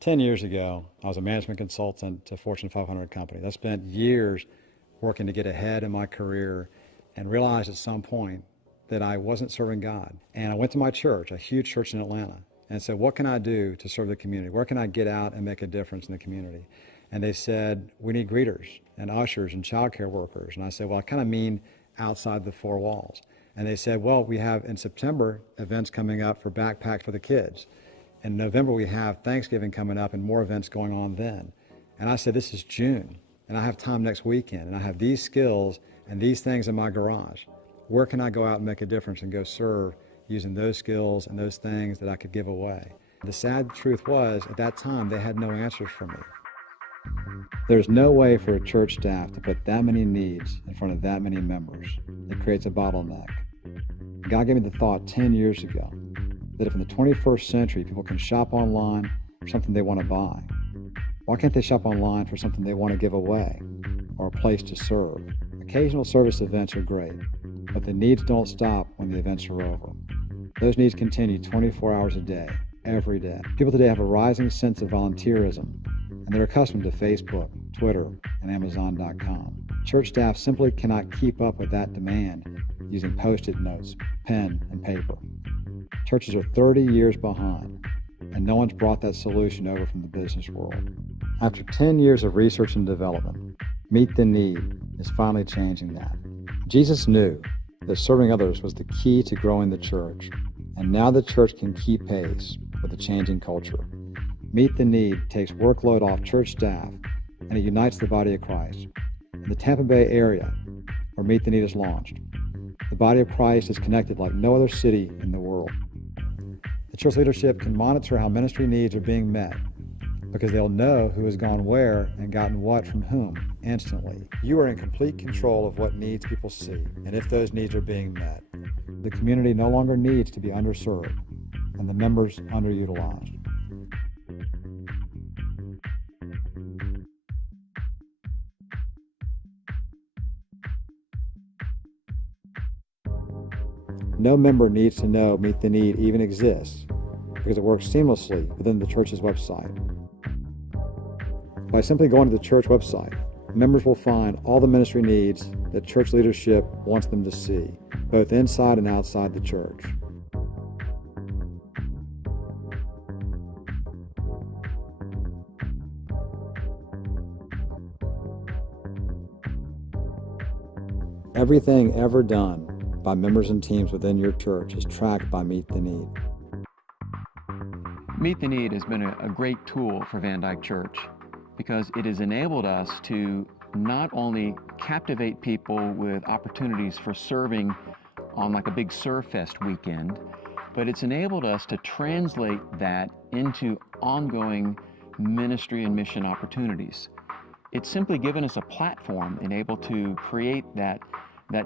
10 years ago, I was a management consultant to a Fortune 500 company. I spent years working to get ahead in my career and realized at some point that I wasn't serving God. And I went to my church, a huge church in Atlanta, and said, what can I do to serve the community? Where can I get out and make a difference in the community? And they said, we need greeters and ushers and childcare workers. And I said, well, I kind of mean outside the four walls. And they said, well, we have in September events coming up for backpacks for the kids. In November, we have Thanksgiving coming up and more events going on then. And I said, this is June, and I have time next weekend, and I have these skills and these things in my garage. Where can I go out and make a difference and go serve using those skills and those things that I could give away? The sad truth was, at that time, they had no answers for me. There's no way for a church staff to put that many needs in front of that many members. It creates a bottleneck. God gave me the thought 10 years ago that if in the 21st century people can shop online for something they want to buy, why can't they shop online for something they want to give away or a place to serve? Occasional service events are great, but the needs don't stop when the events are over. Those needs continue 24 hours a day, every day. People today have a rising sense of volunteerism, and they're accustomed to Facebook, Twitter, and Amazon.com. Church staff simply cannot keep up with that demand using Post-it notes, pen, and paper. Churches are 30 years behind, and no one's brought that solution over from the business world. After 10 years of research and development, Meet the Need is finally changing that. Jesus knew that serving others was the key to growing the church, and now the church can keep pace with the changing culture. Meet the Need takes workload off church staff, and it unites the body of Christ. In the Tampa Bay area, where Meet the Need is launched, the body of Christ is connected like no other city in the world. The church leadership can monitor how ministry needs are being met because they'll know who has gone where and gotten what from whom instantly. You are in complete control of what needs people see and if those needs are being met. The community no longer needs to be underserved and the members underutilized. No member needs to know Meet the Need even exists because it works seamlessly within the church's website. By simply going to the church website, members will find all the ministry needs that church leadership wants them to see, both inside and outside the church. Everything ever done by members and teams within your church is tracked by Meet the Need. Meet the Need has been a great tool for Van Dyke Church because it has enabled us to not only captivate people with opportunities for serving on like a big Serve Fest weekend, but it's enabled us to translate that into ongoing ministry and mission opportunities. It's simply given us a platform and able to create that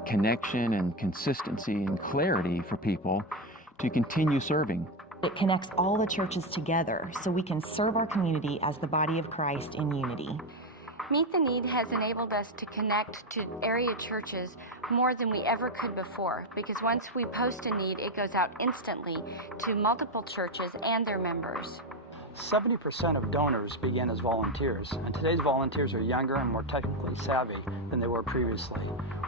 connection and consistency and clarity for people to continue serving. It connects all the churches together so we can serve our community as the body of Christ in unity. Meet the Need has enabled us to connect to area churches more than we ever could before, because once we post a need, it goes out instantly to multiple churches and their members. 70% of donors begin as volunteers, and today's volunteers are younger and more technically savvy than they were previously.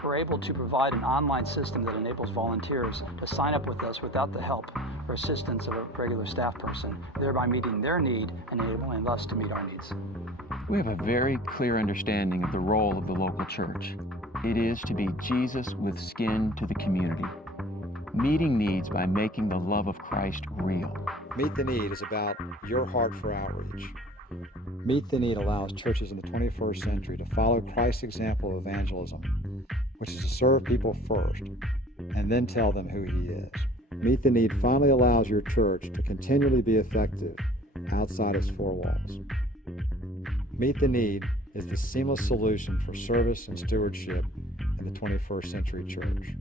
We're able to provide an online system that enables volunteers to sign up with us without the help or assistance of a regular staff person, thereby meeting their need and enabling us to meet our needs. We have a very clear understanding of the role of the local church. It is to be Jesus with skin to the community, meeting needs by making the love of Christ real. Meet the Need is about your heart for outreach. Meet the Need allows churches in the 21st century to follow Christ's example of evangelism, which is to serve people first and then tell them who He is. Meet the Need finally allows your church to continually be effective outside its four walls. Meet the Need is the seamless solution for service and stewardship in the 21st century church.